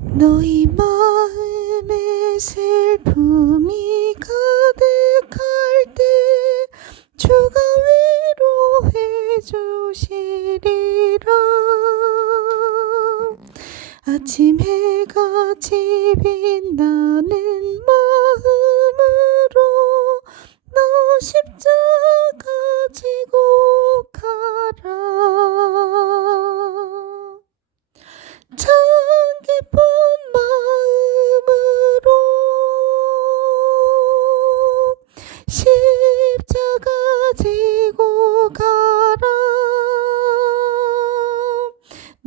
너희 마음에 슬픔이 가득할 때 주가 위로해 주시리라. 아침 해가 빛나는 마음으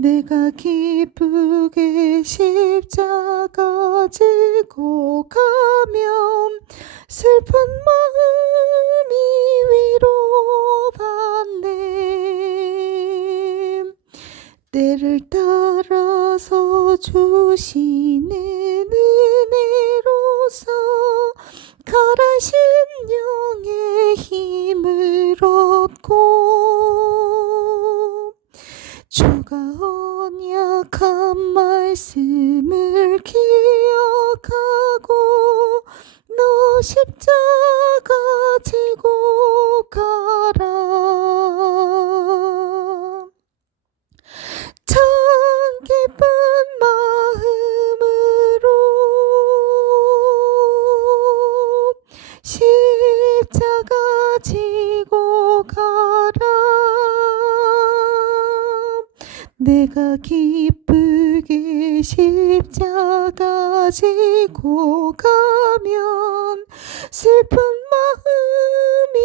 내가 기쁘게 십자가 지고 가면 슬픈 마음이 위로받네. 때를 따라서 주시는 말씀을 기억하고 너 십자가 지고 가라. 참 기쁜 마음으로 십자가 지고 가라. 내가 기 쁘게 십자가 지고 가면 슬픈 마음이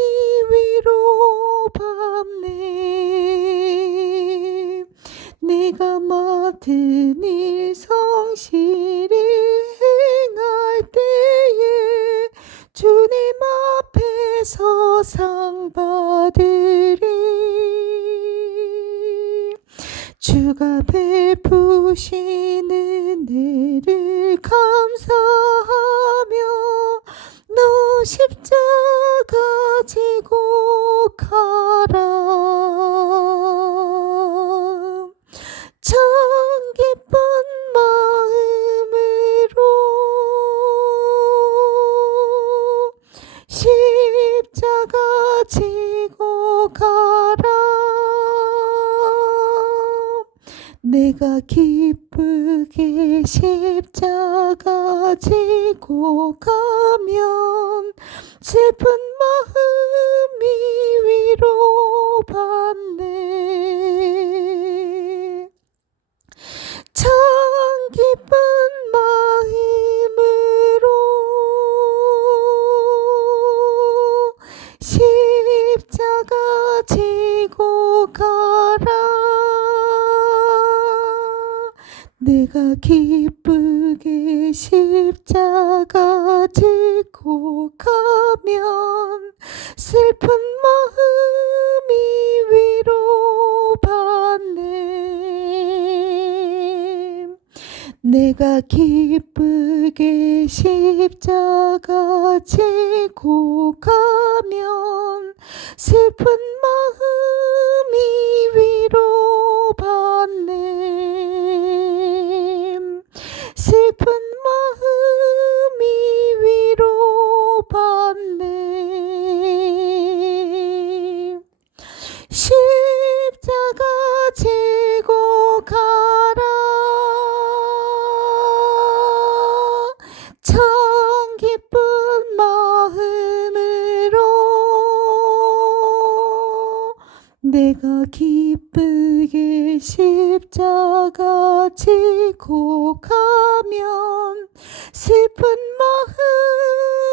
위로받네. 내가 맡은 일성 주가 베푸시는 은혜를 감사하며 너 십자가 지고 내가 기쁘게 십자가 지고 가면 슬픈 기쁘게 십자가 지고 가면 슬픈 마음이 위로받네. 내가 기쁘게 십자가 지고 가면 슬픈 마음 내가 기쁘게 십자가 지고 가면 슬픈 마음